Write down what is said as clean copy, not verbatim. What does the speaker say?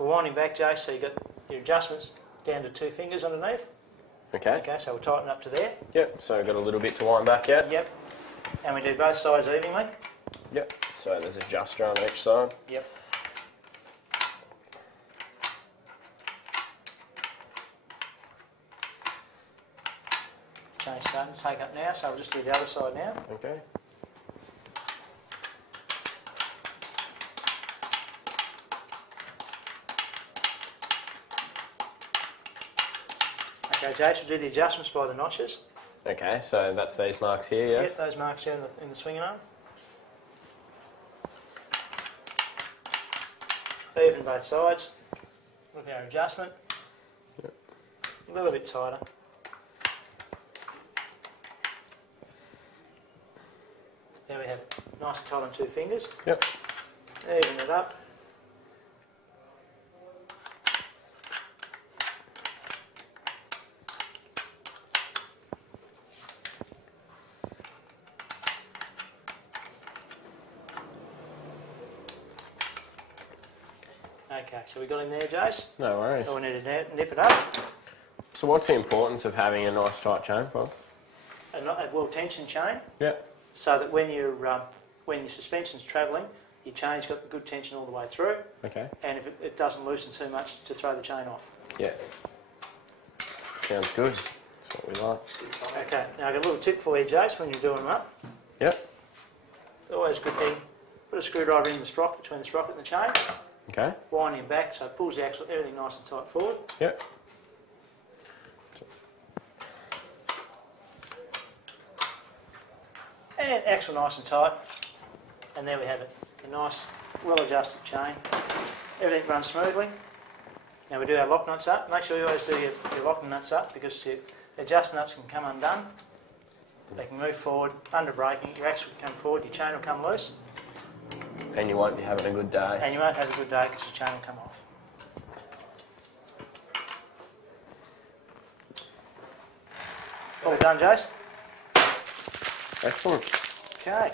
we're winding back, Jace, so you've got your adjustments down to 2 fingers underneath. Okay. Okay, so we'll tighten up to there. Yep, so we've got a little bit to wind back yet? Yep. And we do both sides evenly. Yep, so there's a adjuster on each side. Yep. Chain's starting to take up now, so we'll just do the other side now. Okay. Okay, Jace, we'll do the adjustments by the notches. Okay, so that's these marks here, yes? Yep, those marks here in the swinging arm. Even both sides. Look at our adjustment. Yep. A little bit tighter. There we have it. Nice and tight on 2 fingers. Yep. Even it up. Okay, so we got him there, Jace. No worries. So we need to nip it up. So what's the importance of having a nice tight chain, Bob? A well-tensioned chain, Yep. so that when your suspension's travelling, your chain's got good tension all the way through. Okay. And if it doesn't loosen too much to throw the chain off. Yeah. Sounds good. That's what we like. Okay, now I've got a little tip for you, Jace, when you're doing them up. Yep. It's always a good thing. Put a screwdriver in the sprocket, between the sprocket and the chain. Okay. Wind him back so it pulls the axle, everything nice and tight forward. Yep. And axle nice and tight. And there we have it. A nice, well-adjusted chain. Everything runs smoothly. Now we do our lock nuts up. Make sure you always do your lock nuts up, because your adjust nuts can come undone. They can move forward, under braking, your axle can come forward, your chain will come loose. And you won't be having a good day. And you won't have a good day because your chain will come off. All done, Jace? Excellent. Okay.